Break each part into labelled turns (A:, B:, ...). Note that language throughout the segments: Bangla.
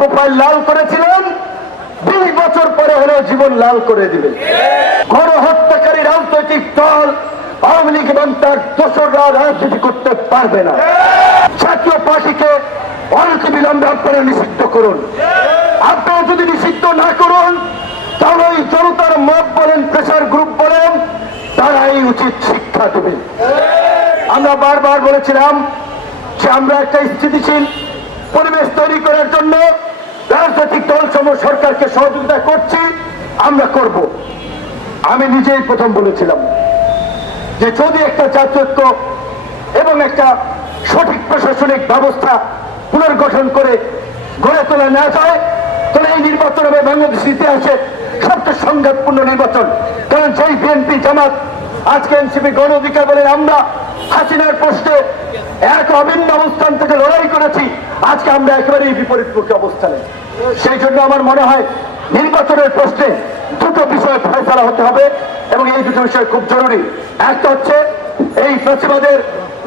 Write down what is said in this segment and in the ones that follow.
A: প্রোফাইল লাল করেছিলেন, বিশ বছর পরে হলেও জীবন লাল করে দিবে গণহত্যাকারী রাজনৈতিক দল আওয়ামী লীগ এবং তার দোসররা রাজনীতি করতে পারবে না। জাতীয় পার্টিকে অনতি বিলম্বে আপনারা নিষিদ্ধ করুন। আপনারা যদি নিষিদ্ধ না করুন, তাহলে ওই জনতার মত বলেন প্রেসার গ্রুপ বলেন, তারাই উচিত শিক্ষা দেবে। আমরা বারবার বলেছিলাম যে আমরা একটা স্থিতিশীল পরিবেশ তৈরি করার জন্য রাজনৈতিক দল সমূহ সরকারকে সহযোগিতা করছি, আমরা করব। আমি নিজেই প্রথম বলেছিলাম যে যদি একটা জাতীয়ত্ব এবং একটা সঠিক প্রশাসনিক ব্যবস্থা পুনর্গঠন করে গড়ে তোলা না যায়, তাহলে এই নির্বাচন হবে বাংলাদেশ ইতিহাসে সবচেয়ে সংঘাতপূর্ণ নির্বাচন। কারণ যেই বিএনপি জামাত, আজকে এনসিপি গণ অধিকার বলে আমরা হাসিনার প্রশ্নে এক অভিন্ন অবস্থান থেকে লড়াই করেছি। আজকে আমরা একেবারেই বিপরীতমুখী অবস্থানে। সেই জন্য আমার মনে হয় নির্বাচনের প্রশ্নে দুটো বিষয় ফেসলা হতে হবে এবং এই দুটো বিষয় খুব জরুরি। একটা হচ্ছে এই ফ্যাসিবাদের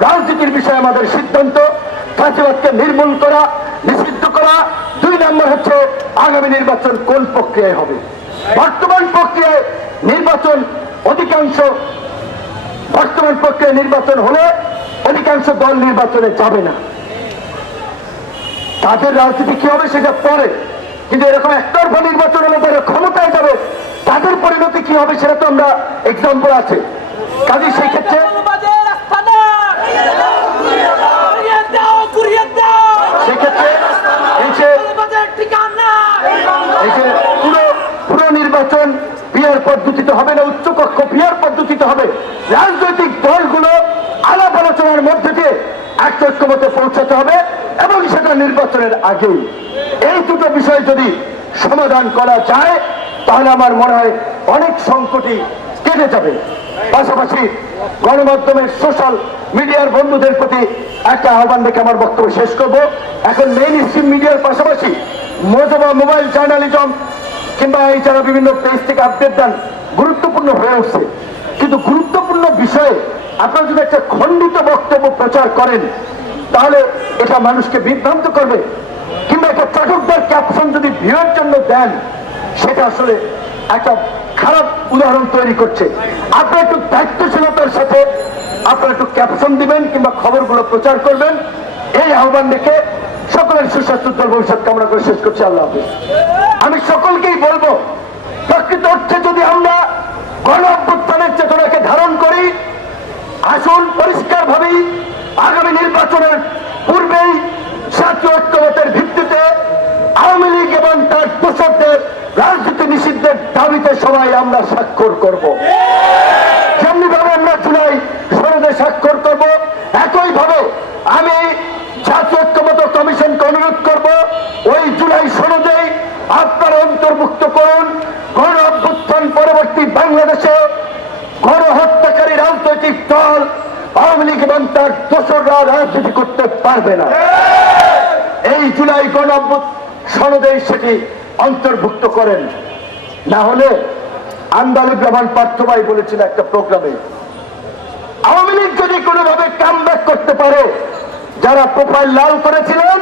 A: রাজনীতির বিষয়ে আমাদের সিদ্ধান্ত, ফ্যাসিবাদকে নির্মূল করা, নিষিদ্ধ করা। দুই নম্বর হচ্ছে আগামী নির্বাচন কোন প্রক্রিয়ায় হবে? বর্তমান প্রক্রিয়ায় নির্বাচন অধিকাংশ বর্তমান পক্ষে নির্বাচন হলে অধিকাংশ দল নির্বাচনে যাবে না। তাদের রাজনীতি কি হবে সেটা পরে। কিন্তু এরকম একতরফা নির্বাচন হলে তারা ক্ষমতায় যাবে, তাদের পরিণতি কি হবে সেটা তো আমরা এক্সাম্পল আছে। কাজে সেই ক্ষেত্রে
B: বাজের আস্তানা ঘুরিয়ে দাও ঘুরিয়ে দাও
A: সেক্ষেত্রে এই যে
B: বাজের ঠিকানা
A: এই যে পুরো পুরো নির্বাচন পিয়ার পদ্ধতিতে হবে না উচ্চকক্ষ পিয়ার পদ্ধতিতে হবে রাজনৈতিক দলগুলো আলাপ আলোচনার মধ্যে দিয়ে একটা ঐক্যমতে পৌঁছাতে হবে এবং সেটা নির্বাচনের আগেই। এই দুটো বিষয় যদি সমাধান করা যায়, তাহলে আমার মনে হয় অনেক সংকটই কেটে যাবে। পাশাপাশি গণমাধ্যমের সোশ্যাল মিডিয়ার বন্ধুদের প্রতি একটা আহ্বান রেখে আমার বক্তব্য শেষ করব। এখন মেইন স্ট্রিম মিডিয়ার পাশাপাশি মজবা মোবাইল জার্নালিজম কিংবা এই যারা বিভিন্ন পেজ থেকে আপডেট দেন, গুরুত্বপূর্ণ হয়ে উঠছে। কিন্তু গুরুত্বপূর্ণ বিষয়ে আপনারা যদি একটা খণ্ডিত বক্তব্য প্রচার করেন, তাহলে এটা মানুষকে বিভ্রান্ত করবে। কিংবা একটা চাটকদার ক্যাপশন যদি ভিড়ের জন্য দেন, সেটা আসলে একটা খারাপ উদাহরণ তৈরি করছে। আপনি একটু দায়িত্বশীলতার সাথে আপনারা একটু ক্যাপশন দিবেন কিংবা খবরগুলো প্রচার করবেন। এই আহ্বান দেখে সকলের সুস্বাস্থ্য ভবিষ্যৎ কামনা করে শেষ করছি। আল্লাহ আমি সকলকেই বলব প্রকৃত অর্থে যদি আমরা গণ অভ্যুত্থানের চেতনাকে ধারণ করি আসুন পরিষ্কার ভাবেই আগামী নির্বাচনের পূর্বেই জাতীয় ঐক্যমতের ভিত্তিতে আওয়ামী লীগ এবং তার দোষকদের রাজনীতি নিষিদ্ধের দাবিতে সবাই আমরা স্বাক্ষর করব। যেমনি ভাবে আমরা জুলাই সনদে স্বাক্ষর করব একই ভাবে আমি জাতীয় কমিশনকে অনুরোধ করব, ওই জুলাই আপনারা অন্তর্ভুক্ত করুন। গণ অভ্যুত্থান পরবর্তী বাংলাদেশে রাজনৈতিক দল আওয়ামী লীগ এবং তার দোসররা রাজনীতি করতে পারবে না। এই জুলাই গণ সনদে সেটি অন্তর্ভুক্ত করেন। না হলে আন্দালিব রহমান পার্থ ভাই বলেছিল একটা প্রোগ্রামে। আওয়ামী লীগ যদি কোনোভাবে কাম করতে পারে, যারা প্রোফাইল লাল করেছিলেন,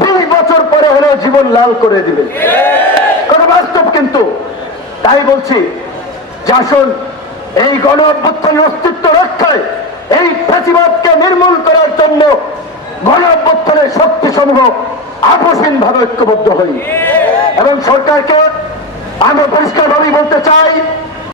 A: বিশ বছর পরে হলেও জীবন লাল করে দিবে। কোন বাস্তব কিন্তু। তাই বলছি, যে আসুন, এই গণ অভ্যুত্থানের অস্তিত্ব রক্ষায় এই ফাঁসিবাদকে নির্মূল করার জন্য গণ অভ্যুত্থানের শক্তি সমূহ আপসীন ভাবে ঐক্যবদ্ধ হই। এবং সরকারকে আমরা পরিষ্কারভাবেই বলতে চাই